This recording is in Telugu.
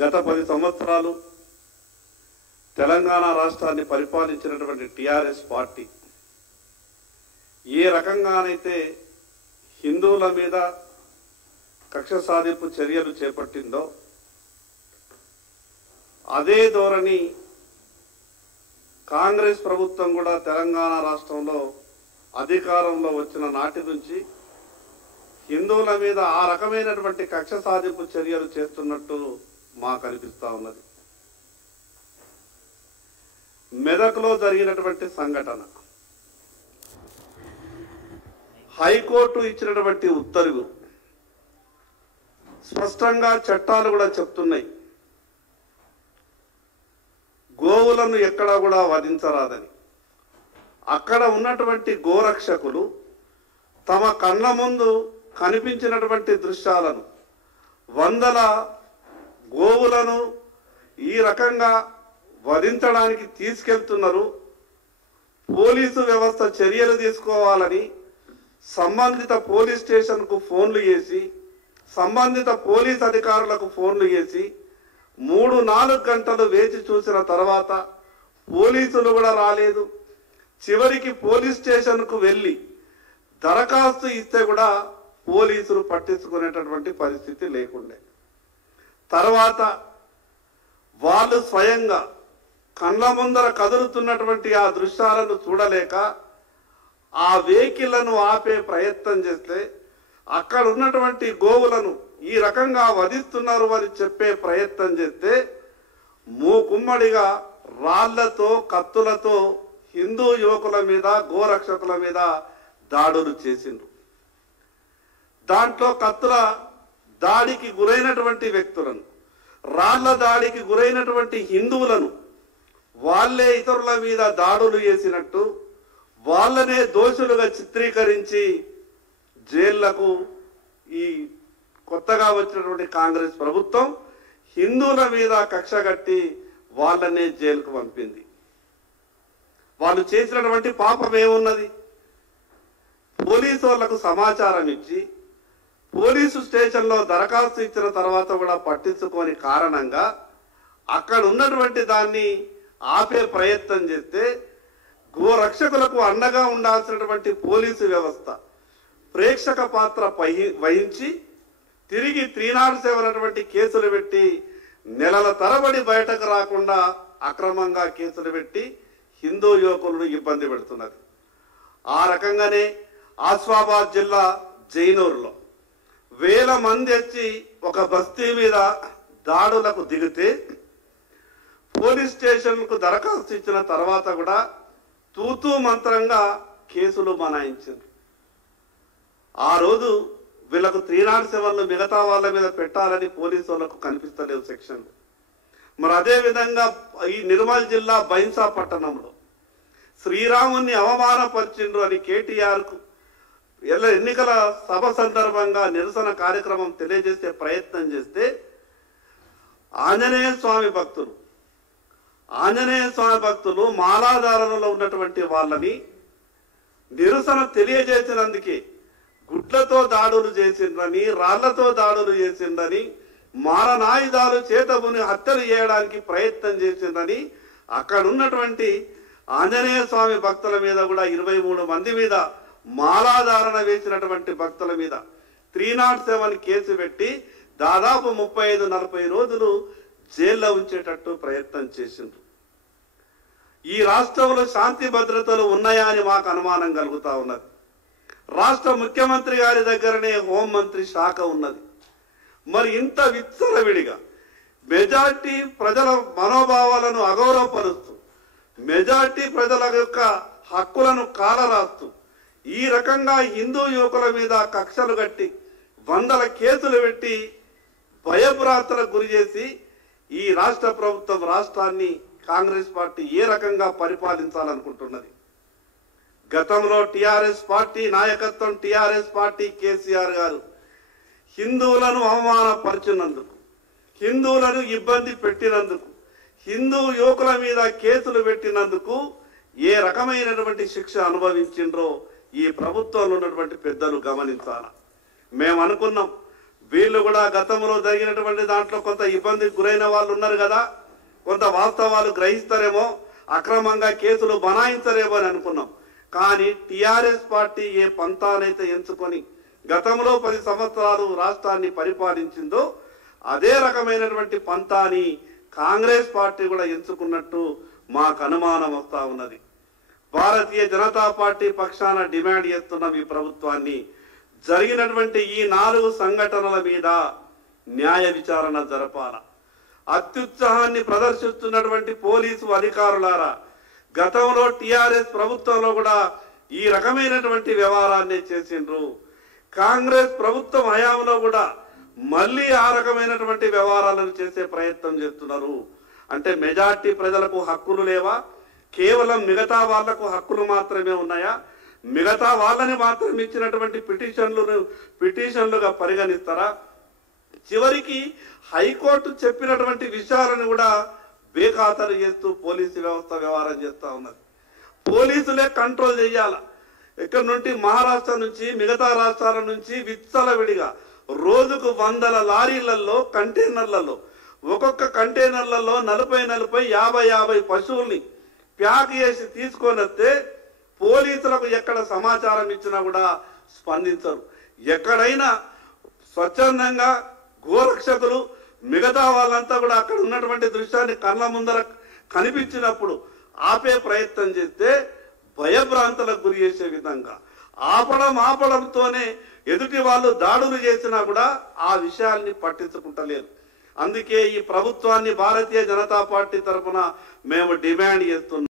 గత 10 సంవత్సరాలు తెలంగాణ రాష్ట్రాన్ని పరిపాలించినటువంటి టిఆర్ఎస్ పార్టీ ఏ రకంగానైతే హిందువుల మీద కక్ష సాధింపు చర్యలు చేపట్టిందో అదే ధోరణి కాంగ్రెస్ ప్రభుత్వం కూడా తెలంగాణ రాష్ట్రంలో అధికారంలో వచ్చిన నాటి నుంచి హిందువుల మీద ఆ రకమైనటువంటి కక్ష సాధింపు చర్యలు చేస్తున్నట్టు మాకు అనిపిస్తా ఉన్నది. మెదక్లో జరిగినటువంటి సంఘటన, హైకోర్టు ఇచ్చినటువంటి ఉత్తర్వు స్పష్టంగా చట్టాలు కూడా చెప్తున్నాయి, గోవులను ఎక్కడా కూడా వధించరాదని. అక్కడ ఉన్నటువంటి గోరక్షకులు తమ కళ్ళ ముందు కనిపించినటువంటి దృశ్యాలను, వందల గోవులను ఈ రకంగా వధించడానికి తీసుకెళ్తున్నారు. పోలీసు వ్యవస్థ చర్యలు తీసుకోవాలని సంబంధిత పోలీస్ స్టేషన్కు ఫోన్లు చేసి, సంబంధిత పోలీస్ అధికారులకు ఫోన్లు చేసి 3-4 గంటలు వేచి చూసిన తర్వాత పోలీసులు కూడా రాలేదు. చివరికి పోలీస్ స్టేషన్కు వెళ్ళి దరఖాస్తు ఇస్తే కూడా పోలీసులు పట్టించుకునేటటువంటి పరిస్థితి లేకుండే. తర్వాత వాళ్ళు స్వయంగా కళ్ళ ముందర కదులుతున్నటువంటి ఆ దృశ్యాలను చూడలేక ఆ వెహికల్లను ఆపే ప్రయత్నం చేస్తే, అక్కడ ఉన్నటువంటి గోవులను ఈ రకంగా వధిస్తున్నారు అని చెప్పే ప్రయత్నం చేస్తే మూకుమ్మడిగా రాళ్లతో కత్తులతో హిందూ యువకుల మీద, గోరక్షకుల మీద దాడులు చేసిండ్రు. దాంట్లో కత్తుల దాడికి గురైనటువంటి వ్యక్తులను, రాళ్ల దాడికి గురైనటువంటి హిందువులను వాళ్ళే ఇతరుల మీద దాడులు చేసినట్టు వాళ్ళనే దోషులుగా చిత్రీకరించి జైళ్లకు ఈ కొత్తగా వచ్చినటువంటి కాంగ్రెస్ ప్రభుత్వం హిందువుల మీద కక్ష కట్టి వాళ్ళనే జైలుకు పంపింది. వాళ్ళు చేసినటువంటి పాపం ఏమున్నది? పోలీసు వాళ్లకు సమాచారం ఇచ్చి పోలీసు స్టేషన్లో దరఖాస్తు ఇచ్చిన తర్వాత కూడా పట్టించుకోని కారణంగా అక్కడ ఉన్నటువంటి దాన్ని ఆపే ప్రయత్నం చేస్తే గోరక్షకులకు అండగా ఉండాల్సినటువంటి పోలీసు వ్యవస్థ ప్రేక్షక పాత్ర వహించి తిరిగి 307 అటువంటి కేసులు పెట్టి నెలల తరబడి బయటకు రాకుండా అక్రమంగా కేసులు పెట్టి హిందూ యువకులను ఇబ్బంది పెడుతున్నది. ఆ రకంగానే ఆసిఫాబాద్ జిల్లా జైనూరులో 1000 మంది వచ్చి ఒక బస్తీ మీద దాడులకు దిగితే పోలీస్ స్టేషన్కు దరఖాస్తు ఇచ్చిన తర్వాత కూడా తూతూ మంత్రంగా కేసులు బనాయించారు. ఆ రోజు వీళ్ళకు 307 మిగతా వాళ్ళ మీద పెట్టాలని పోలీసు వాళ్ళకు కనిపిస్తలేవు సెక్షన్లు. మరి అదే విధంగా ఈ నిర్మల్ జిల్లా బైన్సా పట్టణంలో శ్రీరాముని అవమానపరిచిండ్రు అని కేటీఆర్కు ఎన్నికల సభ సందర్భంగా నిరసన కార్యక్రమం తెలియజేసే ప్రయత్నం చేస్తే ఆంజనేయ స్వామి భక్తులు మాలాధారణలో ఉన్నటువంటి వాళ్ళని నిరసన తెలియజేసినందుకే గుడ్లతో దాడులు చేసిండ్రని, రాళ్లతో దాడులు చేసిండ్రని, మారణాయుధాలు చేతబుని హత్యలు చేయడానికి ప్రయత్నం చేసిండ్రని అక్కడ ఉన్నటువంటి ఆంజనేయ స్వామి భక్తుల మీద కూడా 23 మంది మీద, మాలాధారణ వేసినటువంటి భక్తుల మీద 307 కేసు పెట్టి దాదాపు 35-40 రోజులు జైల్లో ఉంచేటట్టు ప్రయత్నం చేసిండ్రు. ఈ రాష్ట్రంలో శాంతి భద్రతలు ఉన్నాయా అని మాకు అనుమానం కలుగుతా ఉన్నది. రాష్ట్ర ముఖ్యమంత్రి గారి దగ్గరనే హోంమంత్రి శాఖ ఉన్నది. మరి ఇంత విచ్చలవిడిగా మెజార్టీ ప్రజల మనోభావాలను అగౌరవపరుస్తూ, మెజార్టీ ప్రజల యొక్క హక్కులను కాలరాస్తూ ఈ రకంగా హిందూ యువకుల మీద కక్షలు కట్టి 100 కేసులు పెట్టి భయభ్రాంతులకు గురి చేసి ఈ రాష్ట్ర ప్రభుత్వం రాష్ట్రాన్ని కాంగ్రెస్ పార్టీ ఏ రకంగా పరిపాలించాలనుకుంటున్నది? గతంలో టిఆర్ఎస్ పార్టీ నాయకత్వం, టిఆర్ఎస్ పార్టీ కేసీఆర్ గారు హిందువులను అవమానపరిచినందుకు, హిందువులను ఇబ్బంది పెట్టినందుకు, హిందూ యువకుల మీద కేసులు పెట్టినందుకు ఏ రకమైనటువంటి శిక్ష అనుభవించిండ్రో ఈ ప్రభుత్వంలో ఉన్నటువంటి పెద్దలు గమనించాలి. మేము అనుకున్నాం వీళ్ళు కూడా గతంలో జరిగినటువంటి దాంట్లో కొంత ఇబ్బందికి గురైన వాళ్ళు ఉన్నారు కదా, కొంత వాస్తవాలు గ్రహిస్తారేమో, అక్రమంగా కేసులు బనాయించరేమో అని అనుకున్నాం. కానీ టిఆర్ఎస్ పార్టీ ఏ పంతానైతే ఎంచుకొని గతంలో 10 సంవత్సరాలు రాష్ట్రాన్ని పరిపాలించిందో అదే రకమైనటువంటి పంతాని కాంగ్రెస్ పార్టీ కూడా ఎంచుకున్నట్టు మాకు అనుమానం వస్తా ఉన్నది. భారతీయ జనతా పార్టీ పక్షాన డిమాండ్ చేస్తున్న ఈ ప్రభుత్వాన్ని జరిగినటువంటి ఈ 4 సంఘటనల మీద న్యాయ విచారణ జరపాల. అత్యుత్సాహాన్ని ప్రదర్శిస్తున్నటువంటి పోలీసు అధికారులారా, గతంలో టిఆర్ఎస్ ప్రభుత్వంలో కూడా ఈ రకమైనటువంటి వ్యవహారాన్ని చేసిండ్రు. కాంగ్రెస్ ప్రభుత్వం హయాంలో కూడా మళ్ళీ ఆ రకమైనటువంటి వ్యవహారాలను చేసే ప్రయత్నం చేస్తున్నారు. అంటే మెజార్టీ ప్రజలకు హక్కులు లేవా? కేవలం మిగతా వాళ్లకు హక్కులు మాత్రమే ఉన్నాయా? మిగతా వాళ్ళని మాత్రం ఇచ్చినటువంటి పిటిషన్లుగా పరిగణిస్తారా? చివరికి హైకోర్టు చెప్పినటువంటి విషయాలను కూడా బేఖాతరు చేస్తూ పోలీసు వ్యవస్థ వ్యవహారం చేస్తూ ఉన్నది. పోలీసులే కంట్రోల్ చేయాల. ఇక్కడ నుండి మహారాష్ట్ర నుంచి మిగతా రాష్ట్రాల నుంచి విచ్చలవిడిగా రోజుకు 100 లారీలలో కంటైనర్లలో ఒక్కొక్క కంటైనర్లలో 40 50 పశువుల్ని ప్యాక్ చేసి తీసుకొని వస్తే పోలీసులకు ఎక్కడ సమాచారం ఇచ్చినా కూడా స్పందించరు. ఎక్కడైనా స్వచ్ఛందంగా గోరక్షకులు మిగతా వాళ్ళంతా కూడా అక్కడ ఉన్నటువంటి దృశ్యాన్ని కళ్ళ ముందర కనిపించినప్పుడు ఆపే ప్రయత్నం చేస్తే భయభ్రాంతులకు గురి చేసే విధంగా ఆపడంతోనే ఎదుటి వాళ్ళు దాడులు చేసినా కూడా ఆ విషయాల్ని పట్టించుకుంటలేరు. అందుకే ఈ ప్రభుత్వాన్ని భారతీయ జనతా పార్టీ తరఫున మేము డిమాండ్ చేస్తున్నాం.